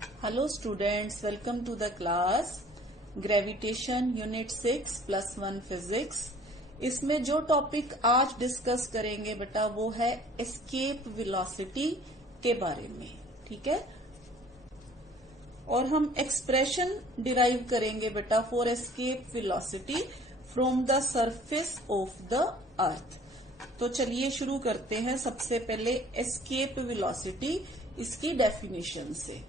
Hello students, welcome to the class gravitation unit 6 +1 physics. इसमें जो topic आज discuss करेंगे बेटा वो है एस्केप वेलोसिटी के बारे में, ठीक है। और हम एक्सप्रेशन डिराइव करेंगे बेटा for escape velocity from the surface of the अर्थ। तो चलिए शुरू करते हैं। सबसे पहले एस्केप वेलोसिटी, इसकी डेफिनेशन से।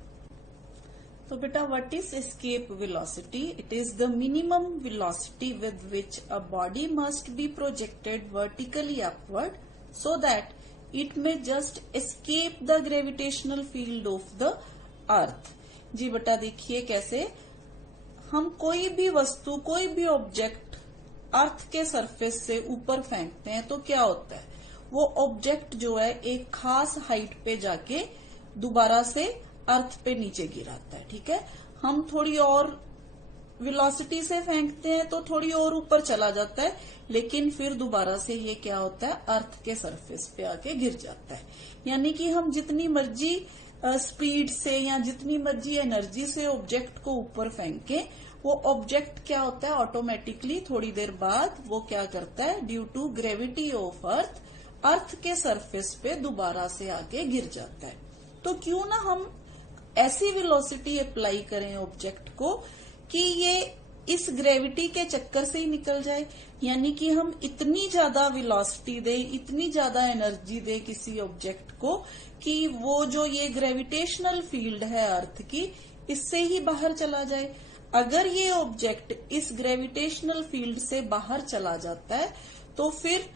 तो बेटा what is escape velocity? It is the minimum velocity with which a body must be projected vertically upward so that it may just escape the gravitational field of the earth. जी बेटा देखिए कैसे हम कोई भी वस्तु, कोई भी ऑब्जेक्ट अर्थ के सरफेस से ऊपर फेंकते हैं तो क्या होता है, वो ऑब्जेक्ट जो है एक खास हाइट पे जाके दोबारा से अर्थ पे नीचे गिराता है, ठीक है। हम थोड़ी और वेलोसिटी से फेंकते हैं तो थोड़ी और ऊपर चला जाता है, लेकिन फिर दोबारा से ये क्या होता है, अर्थ के सरफेस पे आके गिर जाता है। यानी कि हम जितनी मर्जी स्पीड से या जितनी मर्जी एनर्जी से ऑब्जेक्ट को ऊपर फेंके, वो ऑब्जेक्ट क्या होता है, ऑटोमेटिकली थोड़ी देर बाद वो क्या करता है, due to gravity of earth के सरफेस पे दोबारा से आके गिर जाता है। तो क्यों ना हम ऐसी वेलोसिटी अप्लाई करें ऑब्जेक्ट को कि ये इस ग्रेविटी के चक्कर से ही निकल जाए। यानी कि हम इतनी ज्यादा वेलोसिटी दे, इतनी ज्यादा एनर्जी दे किसी ऑब्जेक्ट को कि वो जो ये ग्रेविटेशनल फील्ड है अर्थ की, इससे ही बाहर चला जाए। अगर ये ऑब्जेक्ट इस ग्रेविटेशनल फील्ड से बाहर चला जाता है तो फिर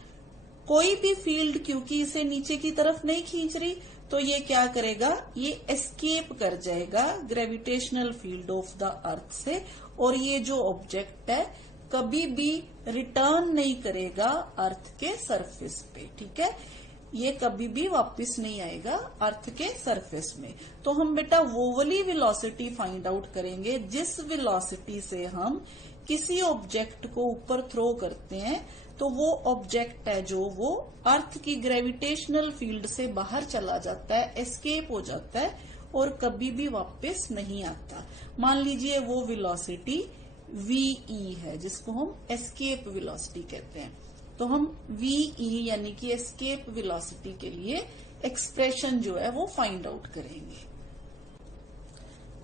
कोई भी फील्ड क्योंकि इसे नीचे की तरफ नहीं खींच रही, तो ये क्या करेगा, ये एस्केप कर जाएगा ग्रेविटेशनल फील्ड ऑफ द अर्थ से, और ये जो ऑब्जेक्ट है कभी भी रिटर्न नहीं करेगा अर्थ के सरफेस पे, ठीक है। ये कभी भी वापस नहीं आएगा अर्थ के सरफेस में। तो हम बेटा वो वाली वेलोसिटी फाइंड आउट करेंगे जिस वेलोसिटी से हम किसी ऑब्जेक्ट को ऊपर थ्रो करते हैं तो वो ऑब्जेक्ट है जो वो अर्थ की ग्रेविटेशनल फील्ड से बाहर चला जाता है, एस्केप हो जाता है और कभी भी वापस नहीं आता। मान लीजिए वो वेलोसिटी वीई है जिसको हम एस्केप वेलोसिटी कहते हैं। तो हम वीई यानी कि एस्केप वेलोसिटी के लिए एक्सप्रेशन जो है वो फाइंड आउट करेंगे।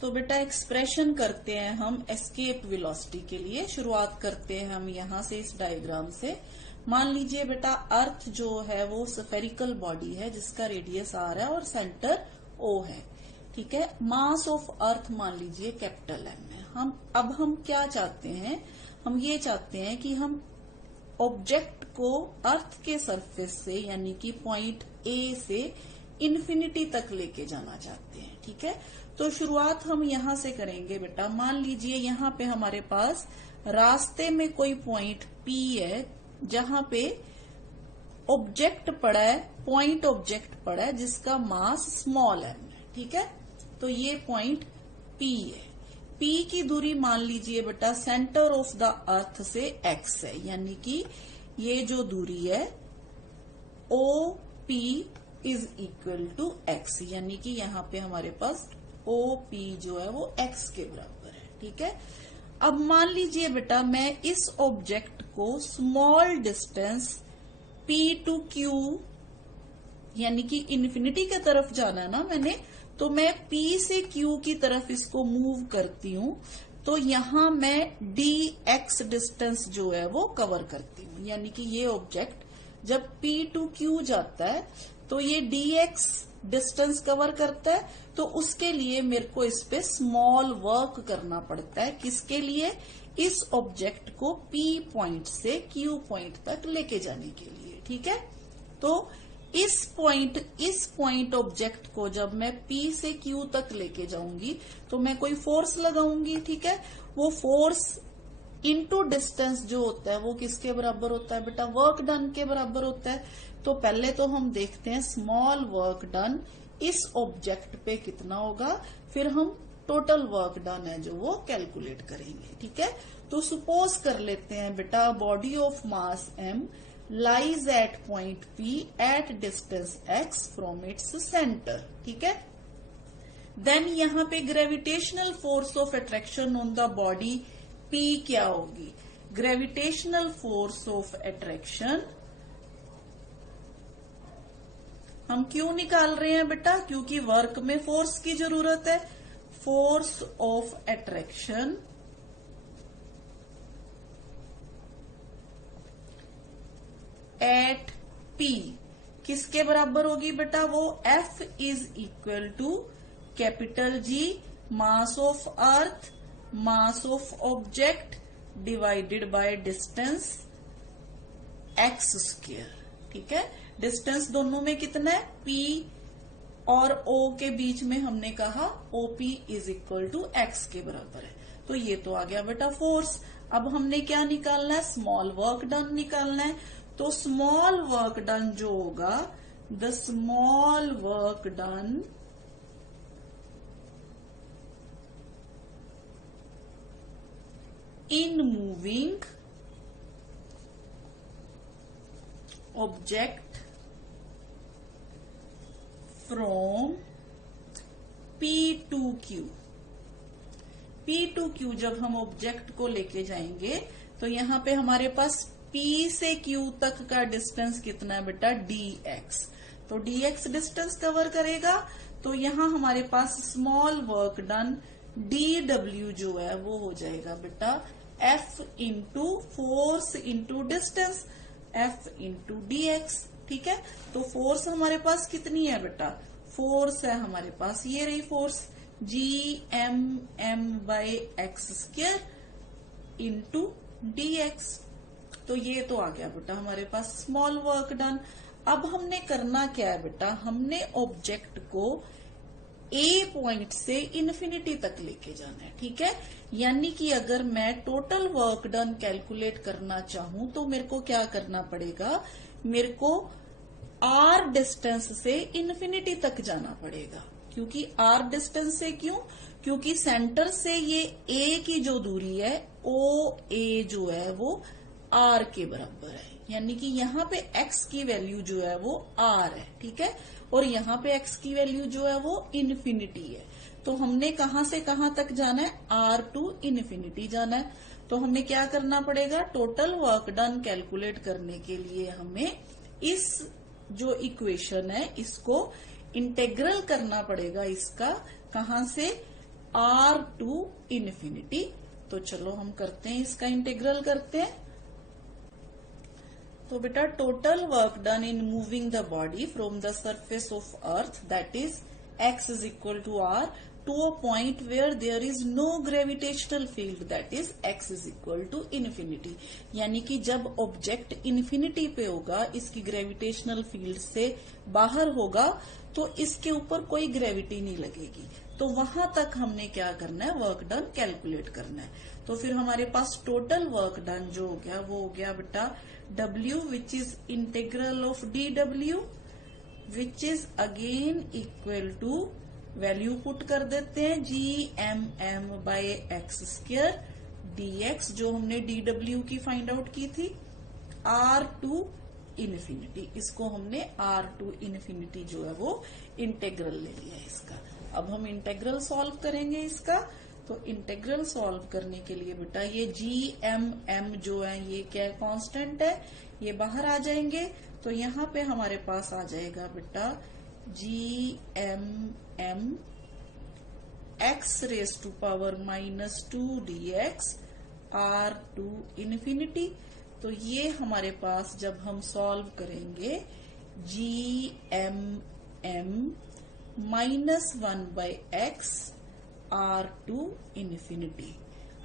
तो बेटा एक्सप्रेशन करते हैं हम एस्केप वेलोसिटी के लिए। शुरुआत करते हैं हम यहां से इस डायग्राम से। मान लीजिए बेटा अर्थ जो है वो स्फेरिकल बॉडी है जिसका रेडियस आर है और सेंटर ओ है, ठीक है। मास ऑफ अर्थ मान लीजिए कैपिटल एम है। हम क्या चाहते हैं, हम ये चाहते हैं कि हम ऑब्जेक्ट को अर्थ के सरफेस से यानी कि पॉइंट ए से इन्फिनिटी तक लेके जाना चाहते हैं, ठीक है। तो शुरुआत हम यहां से करेंगे बेटा। मान लीजिए यहां पे हमारे पास रास्ते में कोई पॉइंट पी है जहां पे ऑब्जेक्ट पड़ा है, पॉइंट ऑब्जेक्ट पड़ा है जिसका मास स्मॉल है, ठीक है। तो ये पॉइंट पी है। पी की दूरी मान लीजिए बेटा सेंटर ऑफ द अर्थ से एक्स है, यानी कि ये जो दूरी है O P is equal to X, यानी कि यहाँ पे हमारे पास ओ पी जो है वो एक्स के बराबर है, ठीक है। अब मान लीजिए बेटा मैं इस ऑब्जेक्ट को small distance P to Q यानी कि इन्फिनिटी की तरफ जाना है ना मैंने, तो मैं P से Q की तरफ इसको मूव करती हूँ। तो यहां मैं dx डिस्टेंस जो है वो कवर करती हूँ, यानी कि ये ऑब्जेक्ट जब P टू Q जाता है तो ये dx डिस्टेंस कवर करता है। तो उसके लिए मेरे को इस पे स्मॉल वर्क करना पड़ता है। किसके लिए? इस ऑब्जेक्ट को P पॉइंट से Q पॉइंट तक लेके जाने के लिए, ठीक है। तो इस पॉइंट ऑब्जेक्ट को जब मैं P से Q तक लेके जाऊंगी तो मैं कोई फोर्स लगाऊंगी, ठीक है। वो फोर्स इनटू डिस्टेंस जो होता है वो किसके बराबर होता है बेटा? वर्क डन के बराबर होता है। तो पहले तो हम देखते हैं स्मॉल वर्क डन इस ऑब्जेक्ट पे कितना होगा, फिर हम टोटल वर्क डन है जो वो कैलकुलेट करेंगे, ठीक है। तो सपोज कर लेते हैं बेटा body of mass m lies at point P at distance x from its center, ठीक है। देन यहाँ पे gravitational force of attraction on the body P क्या होगी? ग्रेविटेशनल फोर्स ऑफ अट्रैक्शन हम क्यों निकाल रहे हैं बेटा? क्योंकि वर्क में फोर्स की जरूरत है। Force of attraction at P किसके बराबर होगी बेटा? वो F is equal to capital G mass of earth, mass of object divided by distance x square. ठीक है, डिस्टेंस दोनों में कितना है? P और O के बीच में हमने कहा OP is equal to x के बराबर है। तो ये तो आ गया बेटा फोर्स। अब हमने क्या निकालना है? स्मॉल वर्क डन निकालना है। तो स्मॉल वर्क डन जो होगा, the small work done in moving object from P to Q। P to Q जब हम ऑब्जेक्ट को लेके जाएंगे तो यहां पे हमारे पास P से Q तक का डिस्टेंस कितना है बेटा? dx। तो dx डिस्टेंस कवर करेगा। तो यहां हमारे पास स्मॉल वर्क डन dw जो है वो हो जाएगा बेटा F into force into distance, F into dx। ठीक है, तो फोर्स हमारे पास कितनी है बेटा? फोर्स है हमारे पास, ये रही force, Gm by X square into dx। तो ये तो आ गया बेटा हमारे पास स्मॉल वर्क डन। अब हमने करना क्या है बेटा? हमने ऑब्जेक्ट को A पॉइंट से इन्फिनिटी तक लेके जाना है। ठीक है, यानी कि अगर मैं टोटल वर्क डन कैलकुलेट करना चाहूं तो मेरे को क्या करना पड़ेगा? मेरे को R डिस्टेंस से इन्फिनिटी तक जाना पड़ेगा। क्योंकि R डिस्टेंस से क्यों? क्योंकि सेंटर से ये A की जो दूरी है OA जो है वो R के बराबर है। यानी कि यहाँ पे x की वैल्यू जो है वो R है। ठीक है, और यहाँ पे x की वैल्यू जो है वो इन्फिनिटी है। तो हमने कहां से कहां तक जाना है? R टू इन्फिनिटी जाना है। तो हमें क्या करना पड़ेगा? टोटल वर्क डन कैलकुलेट करने के लिए हमें इस जो इक्वेशन है इसको इंटेग्रल करना पड़ेगा। इसका कहां से? R to infinity. तो चलो हम करते हैं, इसका इंटेग्रल करते हैं। तो बेटा total work done in moving the body from the surface of earth that is x is equal to R to a point where there is no gravitational field that is x is equal to infinity. यानी कि जब object infinity पे होगा, इसकी gravitational field से बाहर होगा, तो इसके ऊपर कोई ग्रेविटी नहीं लगेगी। तो वहां तक हमने क्या करना है? वर्क डन कैलकुलेट करना है। तो फिर हमारे पास टोटल वर्क डन जो हो गया वो हो गया बेटा W which is integral of dw which is again equal to, value put कर देते हैं, Gm by X square dx जो हमने dw की फाइंड आउट की थी, R टू इन्फिनिटी। इसको हमने R टू इन्फिनिटी जो है वो इंटेग्रल ले लिया इसका। अब हम इंटेग्रल सॉल्व करेंगे इसका। तो इंटेग्रल सॉल्व करने के लिए बेटा ये Gm जो है ये क्या है? कांस्टेंट है, ये बाहर आ जाएंगे। तो यहाँ पे हमारे पास आ जाएगा बेटा Gm x raise to power -2 dx R to infinity. तो ये हमारे पास जब हम सॉल्व करेंगे Gm -1 by x R to infinity.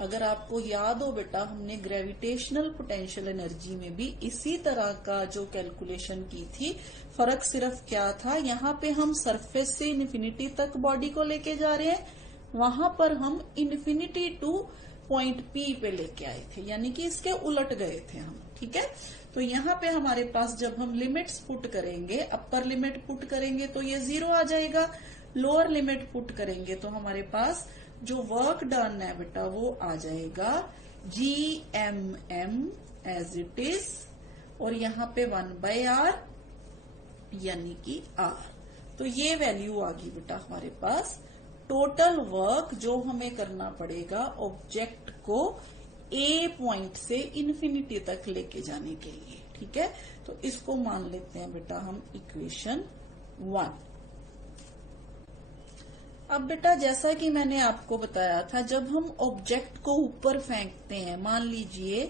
अगर आपको याद हो बेटा, हमने ग्रेविटेशनल पोटेंशियल एनर्जी में भी इसी तरह का जो कैलकुलेशन की थी। फर्क सिर्फ क्या था? यहाँ पे हम सरफेस से इन्फिनिटी तक बॉडी को लेके जा रहे हैं, वहां पर हम इन्फिनिटी टू पॉइंट P पे लेके आए थे, यानी कि इसके उलट गए थे हम। ठीक है, तो यहाँ पे हमारे पास जब हम लिमिट्स पुट करेंगे, अपर लिमिट पुट करेंगे तो ये 0 आ जाएगा, लोअर लिमिट पुट करेंगे तो हमारे पास जो वर्क डन है बेटा वो आ जाएगा Gm एज इट इज, और यहाँ पे 1/r यानी कि R। तो ये वैल्यू आ गई बेटा हमारे पास टोटल वर्क जो हमें करना पड़ेगा ऑब्जेक्ट को ए पॉइंट से इन्फिनिटी तक लेके जाने के लिए। ठीक है, तो इसको मान लेते हैं बेटा हम इक्वेशन 1। अब बेटा जैसा कि मैंने आपको बताया था, जब हम ऑब्जेक्ट को ऊपर फेंकते हैं, मान लीजिए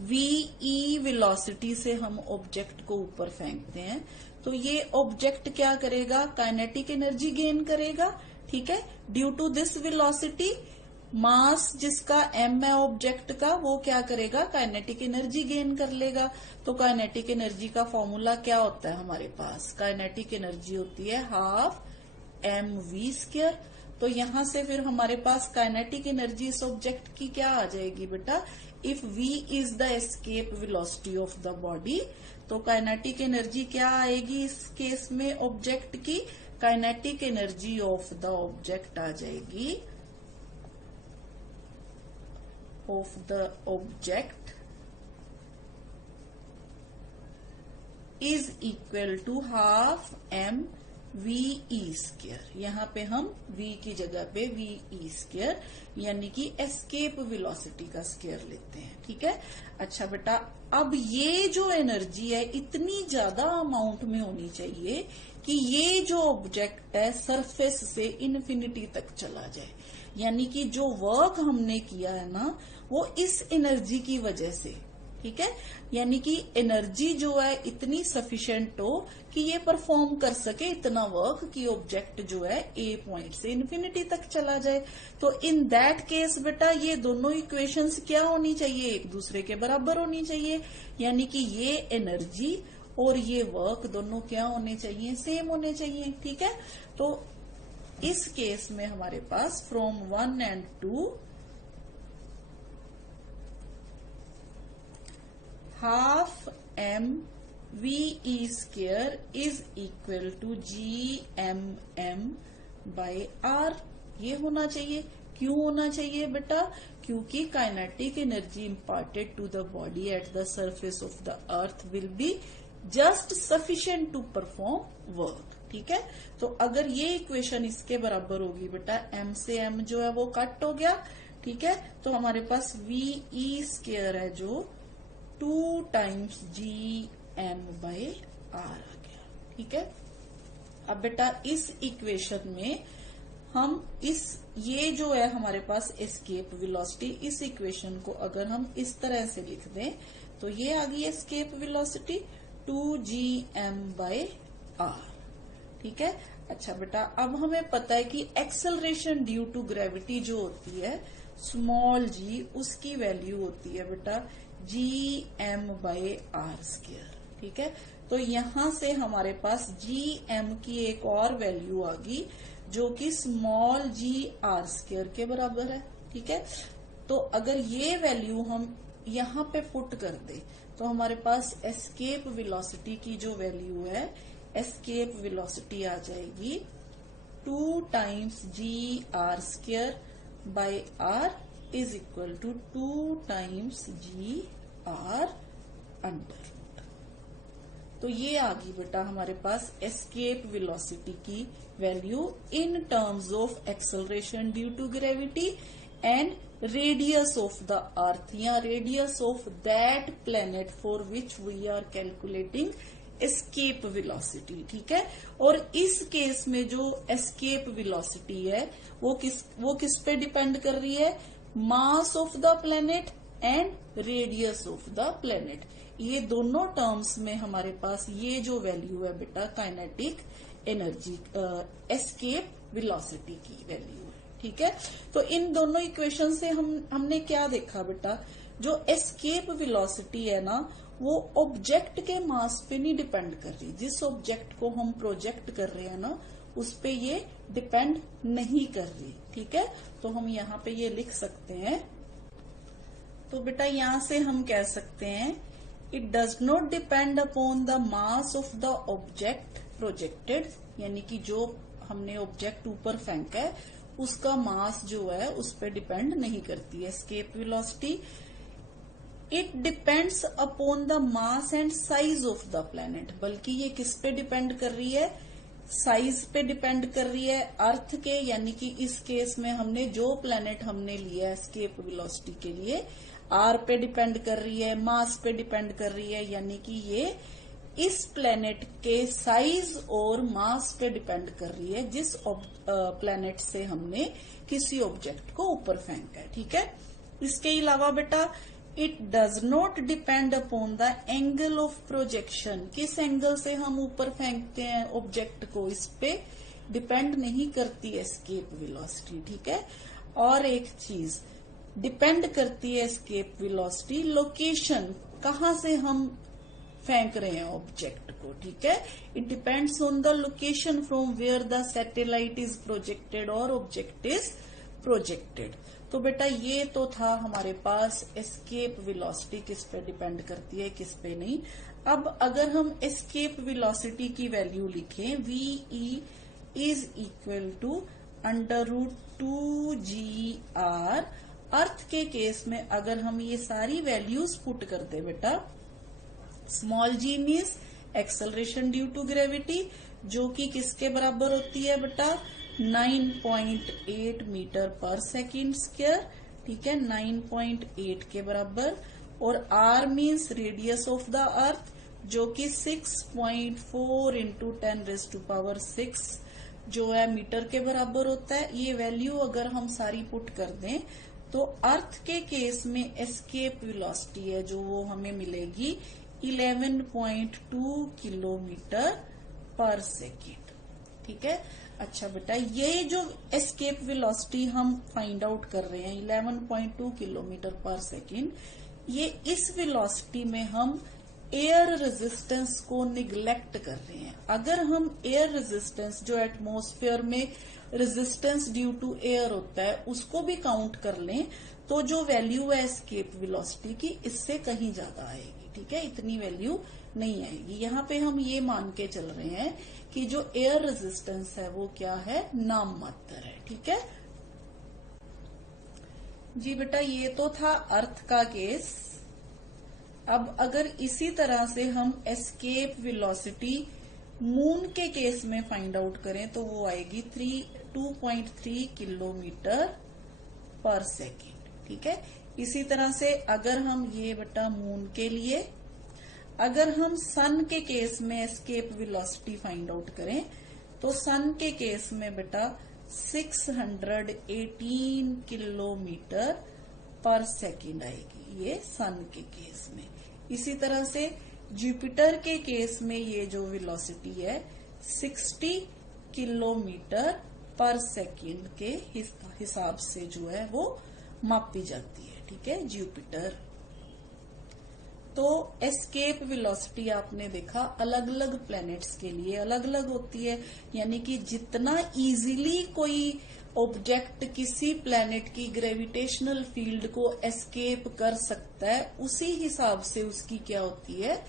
वी वेलोसिटी से हम ऑब्जेक्ट को ऊपर फेंकते हैं, तो ये ऑब्जेक्ट क्या करेगा, काइनेटिक एनर्जी गेन करेगा। ठीक है, due to this velocity mass जिसका m है ऑब्जेक्ट का, वो क्या करेगा, काइनेटिक एनर्जी गेन कर लेगा। तो काइनेटिक एनर्जी का फॉर्मूला क्या होता है हमारे पास, काइनेटिक एनर्जी होती है हाफ mv²। तो यहां से फिर हमारे पास काइनेटिक एनर्जी इस ऑब्जेक्ट की क्या आ जाएगी बेटा, if v is the escape velocity of the body, तो काइनेटिक एनर्जी क्या आएगी इस केस में ऑब्जेक्ट की, kinetic energy of the object आ जाएगी, of the object is equal to half mve²। यहाँ पे हम v की जगह पे ve² यानी कि एस्केप वेलोसिटी का स्क्वायर लेते हैं। ठीक है, अच्छा बेटा, अब ये जो एनर्जी है इतनी ज्यादा अमाउंट में होनी चाहिए कि ये जो ऑब्जेक्ट है सरफेस से इन्फिनिटी तक चला जाए, यानी कि जो वर्क हमने किया है ना वो इस एनर्जी की वजह से। ठीक है, यानी कि एनर्जी जो है इतनी सफिशिएंट हो कि ये परफॉर्म कर सके इतना वर्क कि ऑब्जेक्ट जो है ए पॉइंट से इन्फिनिटी तक चला जाए। तो इन दैट केस बेटा ये दोनों इक्वेशंस क्या होनी चाहिए, एक दूसरे के बराबर होनी चाहिए, यानी कि ये एनर्जी और ये वर्क दोनों क्या होने चाहिए, सेम होने चाहिए। ठीक है, तो इस केस में हमारे पास from 1 and 2 half mve² is equal to gmm by r, ये होना चाहिए। क्यों होना चाहिए बेटा, क्योंकि kinetic energy imparted to the body at the surface of the earth will be just sufficient to perform work. ठीक है, तो अगर ये इक्वेशन इसके बराबर होगी बेटा, m से m जो है वो कट हो गया। ठीक है, तो हमारे पास ve² है जो 2 times gm/r आ गया। ठीक है, अब बेटा इस इक्वेशन में हम ये जो है हमारे पास एस्केप वेलोसिटी, इस इक्वेशन को अगर हम इस तरह से लिख दें तो ये आ गई एस्केप वेलोसिटी 2gm/r। ठीक है, अच्छा बेटा, अब हमें पता है कि एक्सेलरेशन ड्यू टू ग्रेविटी जो होती है स्मॉल g, उसकी वैल्यू होती है बेटा gm/r²। ठीक है, तो यहां से हमारे पास gm की एक और वैल्यू आ गई जो कि स्मॉल g r² के बराबर है। ठीक है, तो अगर ये वैल्यू हम यहाँ पे पुट कर दे तो हमारे पास एस्केप वेलोसिटी की जो वैल्यू है, एस्केप वेलोसिटी आ जाएगी 2 times gr²/r is equal to 2 times gr under. तो ये आ गई बेटा हमारे पास एस्केप वेलोसिटी की value in terms of acceleration due to gravity and radius of the earth, या radius of that planet for which we are calculating escape velocity. ठीक है, और इस केस में जो एस्केप वेलोसिटी है वो किस पे डिपेंड कर रही है, mass of the planet and radius of the planet. ये दोनों टर्म्स में हमारे पास ये जो वैल्यू है बेटा काइनेटिक एनर्जी एस्केप वेलोसिटी की वैल्यू है। ठीक है, तो इन दोनों इक्वेशन से हमने क्या देखा बेटा, जो एस्केप वेलोसिटी है ना वो ऑब्जेक्ट के मास पे नहीं डिपेंड कर रही, जिस ऑब्जेक्ट को हम प्रोजेक्ट कर रहे हैं ना उस पे ये डिपेंड नहीं कर रही। ठीक है, तो हम यहाँ पे ये लिख सकते हैं, तो बेटा यहां से हम कह सकते हैं it does not depend upon the mass of the object projected, यानी कि जो हमने ऑब्जेक्ट ऊपर फेंका है उसका मास जो है उस पर डिपेंड नहीं करती है escape velocity. It depends upon the mass and size of the planet, बल्कि ये किस पे डिपेंड कर रही है, साइज पे डिपेंड कर रही है, अर्थ के, यानी कि इस केस में हमने जो प्लेनेट हमने लिया है एस्केप वेलोसिटी के लिए, आर पे डिपेंड कर रही है, मास पे डिपेंड कर रही है, यानी कि ये इस प्लेनेट के साइज और मास पे डिपेंड कर रही है जिस प्लेनेट से हमने किसी ऑब्जेक्ट को ऊपर फेंका है। ठीक है, इसके अलावा बेटा it does not depend upon the angle of projection, किस एंगल से हम ऊपर फेंकते हैं ऑब्जेक्ट को, इस पे डिपेंड नहीं करती है एस्केप वेलोसिटी। ठीक है, और एक चीज डिपेंड करती है एस्केप वेलोसिटी लोकेशन, कहाँ से हम फेंक रहे हैं ऑब्जेक्ट को। ठीक है, it depends on the location from where the satellite is projected और ऑब्जेक्ट इज प्रोजेक्टेड। तो बेटा ये तो था हमारे पास एस्केप वेलोसिटी किस पे डिपेंड करती है, किस पे नहीं। अब अगर हम एस्केप वेलोसिटी की वैल्यू लिखें, V is equal to √2GR, earth के केस में अगर हम ये सारी वैल्यूज पुट कर दे बेटा, small g means acceleration due to gravity, जो कि किसके बराबर होती है बेटा, 9.8 मीटर पर सेकेंड स्क्वायर। ठीक है, 9.8 के बराबर। और r means radius of the अर्थ, जो कि 6.4 इंटू 10⁻⁶ जो है मीटर के बराबर होता है। ये वैल्यू अगर हम सारी पुट कर दें तो अर्थ के केस में एस्केप वेलोसिटी है जो वो हमें मिलेगी 11.2 किलोमीटर पर सेकेंड। ठीक है, अच्छा बेटा ये जो एस्केप वेलोसिटी हम फाइंड आउट कर रहे हैं 11.2 किलोमीटर पर सेकेंड, ये इस वेलोसिटी में हम एयर रेजिस्टेंस को निग्लेक्ट कर रहे हैं। अगर हम एयर रेजिस्टेंस, जो एटमॉस्फेयर में रेजिस्टेंस ड्यू टू एयर होता है, उसको भी काउंट कर लें तो जो वैल्यू है एस्केप वेलोसिटी की इससे कहीं ज्यादा आएगी। ठीक है, इतनी वैल्यू नहीं आएगी। यहाँ पे हम ये मान के चल रहे हैं कि जो एयर रेजिस्टेंस है वो क्या है, नाम मात्र है। ठीक है जी बेटा, ये तो था अर्थ का केस। अब अगर इसी तरह से हम एस्केप वेलोसिटी मून के केस में फाइंड आउट करें तो वो आएगी 2.3 किलोमीटर पर सेकेंड। ठीक है, इसी तरह से अगर हम ये बेटा मून के लिए, अगर हम सन के केस में एस्केप वेलोसिटी फाइंड आउट करें तो सन के केस में बेटा 618 किलोमीटर पर सेकेंड आएगी, ये सन के केस में। इसी तरह से जुपिटर के केस में ये जो वेलोसिटी है 60 किलोमीटर पर सेकेंड के हिसाब से जो है वो मापी जाती है। ठीक है, जुपिटर। तो एस्केप वेलोसिटी आपने देखा अलग अलग प्लैनेट्स के लिए अलग अलग होती है, यानी कि जितना इजीली कोई ऑब्जेक्ट किसी प्लैनेट की ग्रेविटेशनल फील्ड को एस्केप कर सकता है उसी हिसाब से उसकी क्या होती है,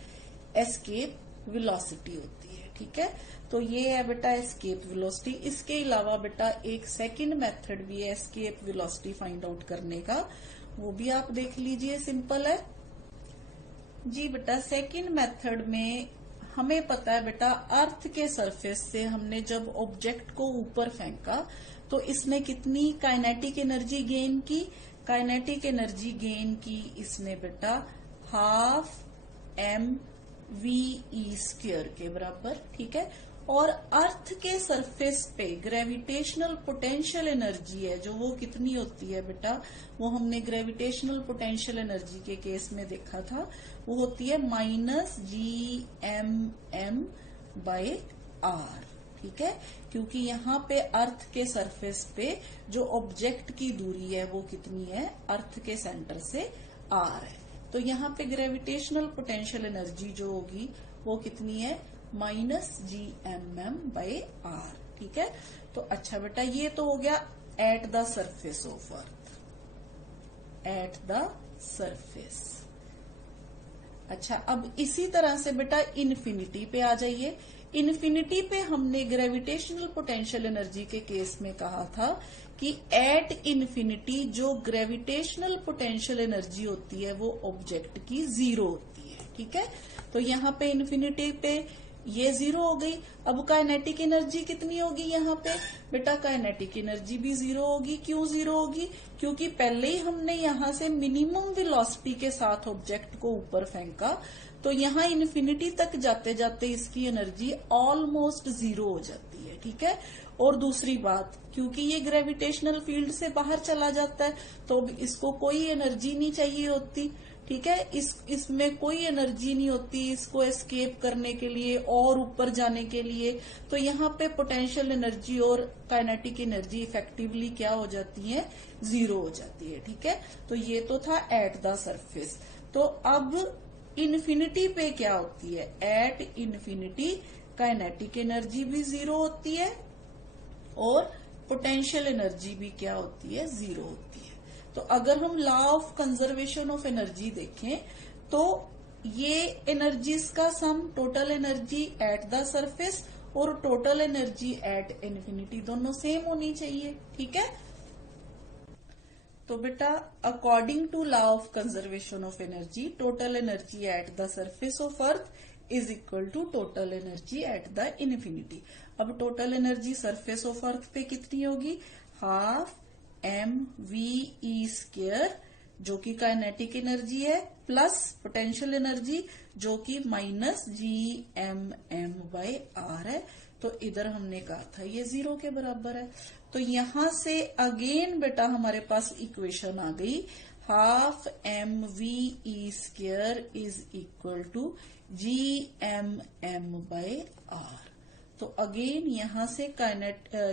एस्केप वेलोसिटी होती है। ठीक है, तो ये है बेटा एस्केप वेलोसिटी। इसके अलावा बेटा एक सेकंड मेथड भी है एस्केप वेलोसिटी फाइंड आउट करने का, वो भी आप देख लीजिए, सिंपल है जी बेटा। सेकंड मेथड में हमें पता है बेटा अर्थ के सरफेस से हमने जब ऑब्जेक्ट को ऊपर फेंका तो इसने कितनी काइनेटिक एनर्जी गेन की, काइनेटिक एनर्जी गेन की इसने बेटा 12 mv² के बराबर। ठीक है, और अर्थ के सरफेस पे ग्रेविटेशनल पोटेंशियल एनर्जी है जो वो कितनी होती है बेटा, वो हमने ग्रेविटेशनल पोटेंशियल एनर्जी के केस में देखा था, वो होती है -gmm/r। ठीक है, क्योंकि यहाँ पे अर्थ के सरफेस पे जो ऑब्जेक्ट की दूरी है वो कितनी है, अर्थ के सेंटर से r है, तो यहाँ पे ग्रेविटेशनल पोटेंशियल एनर्जी जो होगी वो कितनी है, -gmm/r। ठीक है, तो अच्छा बेटा ये तो हो गया eight the surface of earth, eight the surface. अच्छा, अब इसी तरह से बेटा इन्फिनिटी पे आ जाइए। इन्फिनिटी पे हमने ग्रेविटेशनल पोटेंशियल एनर्जी के केस में कहा था कि एट इन्फिनिटी जो ग्रेविटेशनल पोटेंशियल एनर्जी होती है वो ऑब्जेक्ट की 0 होती है। ठीक है, तो यहाँ पे इन्फिनिटी पे ये 0 हो गई। अब काइनेटिक एनर्जी कितनी होगी यहाँ पे? बेटा काइनेटिक एनर्जी भी 0 होगी। क्यों 0 होगी? क्योंकि पहले ही हमने यहाँ से मिनिमम वेलोसिटी के साथ ऑब्जेक्ट को ऊपर फेंका, तो यहाँ इन्फिनिटी तक जाते जाते इसकी एनर्जी ऑलमोस्ट 0 हो जाती है। ठीक है। और दूसरी बात, क्योंकि ये ग्रेविटेशनल फील्ड से बाहर चला जाता है, तो इसको कोई एनर्जी नहीं चाहिए होती। ठीक है। इसमें कोई एनर्जी नहीं होती इसको एस्केप करने के लिए और ऊपर जाने के लिए। तो यहाँ पे पोटेंशियल एनर्जी और काइनेटिक एनर्जी इफेक्टिवली क्या हो जाती है? 0 हो जाती है। ठीक है। तो ये तो था एट द सरफेस। तो अब इन्फिनिटी पे क्या होती है? एट इन्फिनिटी काइनेटिक एनर्जी भी 0 होती है और पोटेंशियल एनर्जी भी क्या होती है? 0 होती है। तो अगर हम law of conservation of energy देखें तो ये एनर्जीज का sum, total energy at the surface और टोटल एनर्जी एट इन्फिनिटी दोनों सेम होनी चाहिए। ठीक है। तो बेटा according to law of conservation of energy, total energy at the surface of earth is equal to total energy at the infinity. अब total energy surface of earth पे कितनी होगी? हाफ mv² जो कि काइनेटिक एनर्जी है, plus potential energy जो कि -gmm/r है। तो इधर हमने कहा था ये 0 के बराबर है। तो यहां से अगेन बेटा हमारे पास इक्वेशन आ गई, half mv² is equal to gmm/r। तो अगेन यहां से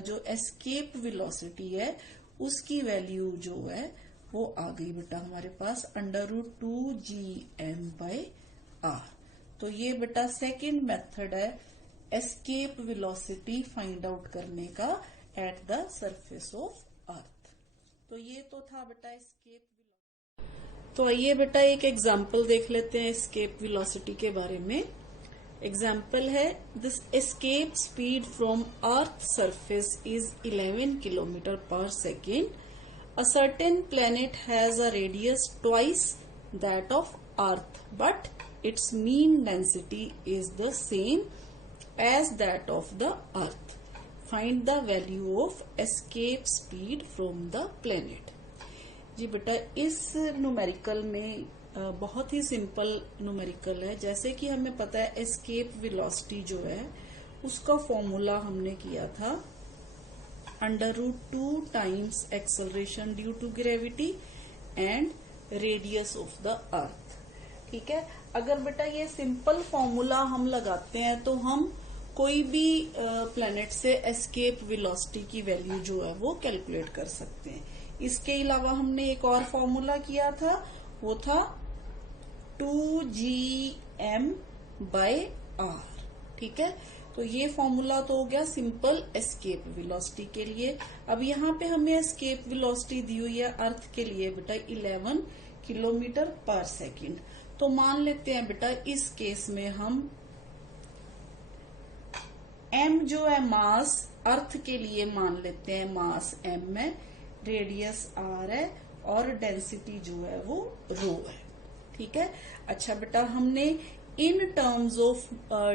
जो एस्केप वेलोसिटी है उसकी वैल्यू जो है वो आ गई बेटा हमारे पास √2gm/r। तो ये बेटा सेकंड मेथड है एस्केप वेलोसिटी फाइंड आउट करने का एट द सरफेस ऑफ अर्थ। तो ये तो था बेटा एस्केप वेलोसिटी। तो आइए बेटा एक एग्जांपल देख लेते हैं एस्केप वेलोसिटी के बारे में। एग्जाम्पल है, this escape speed from earth surface is 11 kilometre per second. A certain planet has a radius twice that of earth but its mean density is the same as that of the earth. Find the value of escape speed from the planet. जी बेटा इस numerical में बहुत ही simple numerical है। जैसे कि हमें पता है एस्केप वेलोसिटी जो है उसका फॉर्मूला हमने किया था √2 times acceleration due to gravity and radius of the earth. ठीक है। अगर बेटा ये सिंपल फॉर्मूला हम लगाते हैं तो हम कोई भी प्लेनेट से एस्केप वेलोसिटी की वैल्यू जो है वो कैलकुलेट कर सकते हैं। इसके अलावा हमने एक और फॉर्मूला किया था, वो था 2gm/r। ठीक है। तो ये फॉर्मूला तो हो गया सिंपल एस्केप वेलोसिटी के लिए। अब यहाँ पे हमें एस्केप वेलोसिटी दी हुई है अर्थ के लिए बेटा 11 किलोमीटर पर सेकेंड। तो मान लेते हैं बेटा इस केस में हम m जो है मास अर्थ के लिए मान लेते हैं, मास m है, रेडियस r है और डेंसिटी जो है वो रो है। ठीक है। अच्छा बेटा हमने इन टर्म्स ऑफ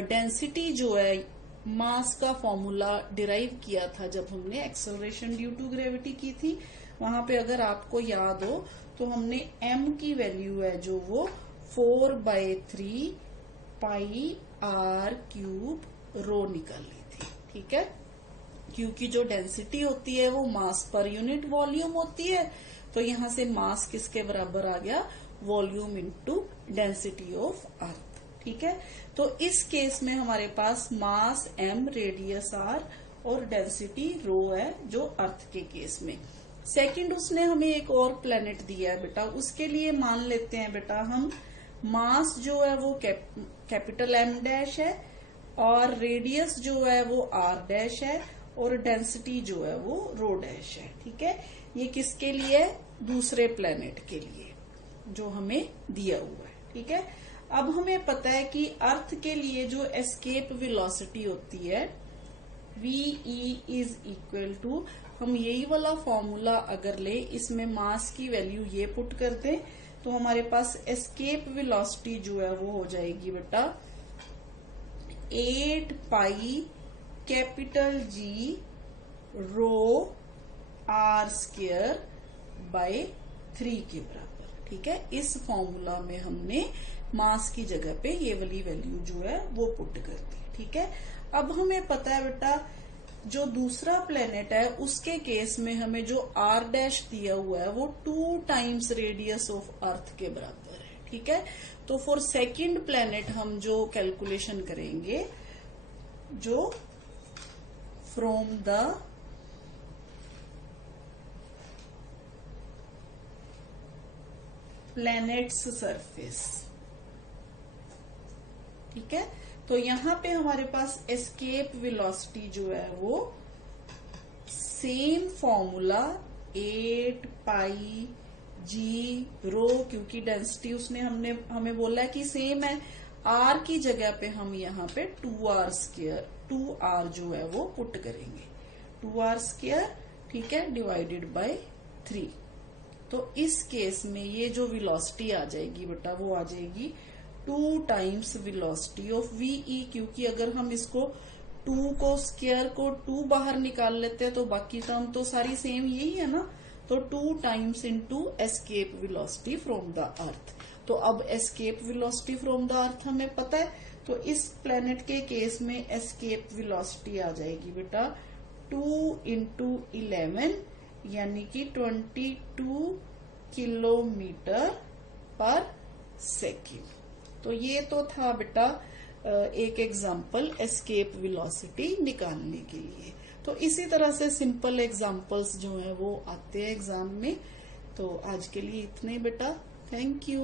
डेंसिटी जो है मास का फॉर्मूला डिराइव किया था जब हमने एक्सेलरेशन ड्यू टू ग्रेविटी की थी। वहां पे अगर आपको याद हो तो हमने m की वैल्यू है जो वो 4/3 πr³ रो निकाल ली थी। ठीक है। क्योंकि जो डेंसिटी होती है वो मास पर यूनिट वॉल्यूम होती है, तो यहां से मास किसके बराबर आ गया? Volume into density of earth. ठीक है। तो इस केस में हमारे पास मास m, रेडियस r और डेंसिटी रो है जो अर्थ के केस में। सेकंड उसने हमें एक और प्लेनेट दिया है बेटा, उसके लिए मान लेते हैं बेटा हम मास जो है वो कैपिटल M डैश है और रेडियस जो है वो r डैश है और डेंसिटी जो है वो रो डैश है। ठीक है। ये किसके लिए? दूसरे प्लेनेट के लिए जो हमें दिया हुआ है। ठीक है। अब हमें पता है कि अर्थ के लिए जो एस्केप वेलोसिटी होती है VE इज इक्वल टू, हम यही वाला फॉर्मूला अगर ले इसमें मास की वैल्यू ये पुट कर दें तो हमारे पास एस्केप वेलोसिटी जो है वो हो जाएगी बेटा 8 pi capital G rho R square by 3 के बराबर। ठीक है, इस फॉर्मूला में हमने मास की जगह पे ये वाली वैल्यू जो है वो पुट कर दी। ठीक है, अब हमें पता है बेटा जो दूसरा प्लेनेट है उसके केस में हमें जो आर डैश दिया हुआ है वो 2 टाइम्स रेडियस ऑफ अर्थ के बराबर है। ठीक है, तो फॉर सेकंड प्लेनेट हम जो कैलकुलेशन करेंगे, जो फ्रॉम द प्लैनेट्स सरफेस। ठीक है, तो यहां पे हमारे पास एस्केप वेलोसिटी जो है वो सेम फॉर्मूला 8 पाई जी रो, क्योंकि डेंसिटी उसने हमें बोला है कि सेम है, आर की जगह पे हम यहाँ पे 2r स्क्वायर 2r जो है वो पुट करेंगे, 2r स्क्वायर। ठीक है, डिवाइडेड बाय 3। तो इस केस में ये जो वेलोसिटी आ जाएगी बेटा वो आ जाएगी 2 टाइम्स वेलोसिटी ऑफ वीई, क्योंकि अगर हम इसको 2 को स्क्वायर को 2 बाहर निकाल लेते हैं तो बाकी टर्म तो सारी सेम यही है ना, तो 2 times into escape velocity from the earth. तो अब escape velocity from the earth हमें पता है, तो इस प्लेनेट के केस में एस्केप वेलोसिटी आ जाएगी बेटा 2 इंटू 11 यानी कि 22 किलोमीटर पर सेकेंड। तो ये तो था बेटा एक एग्जाम्पल एस्केप वेलोसिटी निकालने के लिए। तो इसी तरह से सिंपल एग्जाम्पल्स जो है वो आते हैं एग्जाम में। तो आज के लिए इतने बेटा, थैंक यू।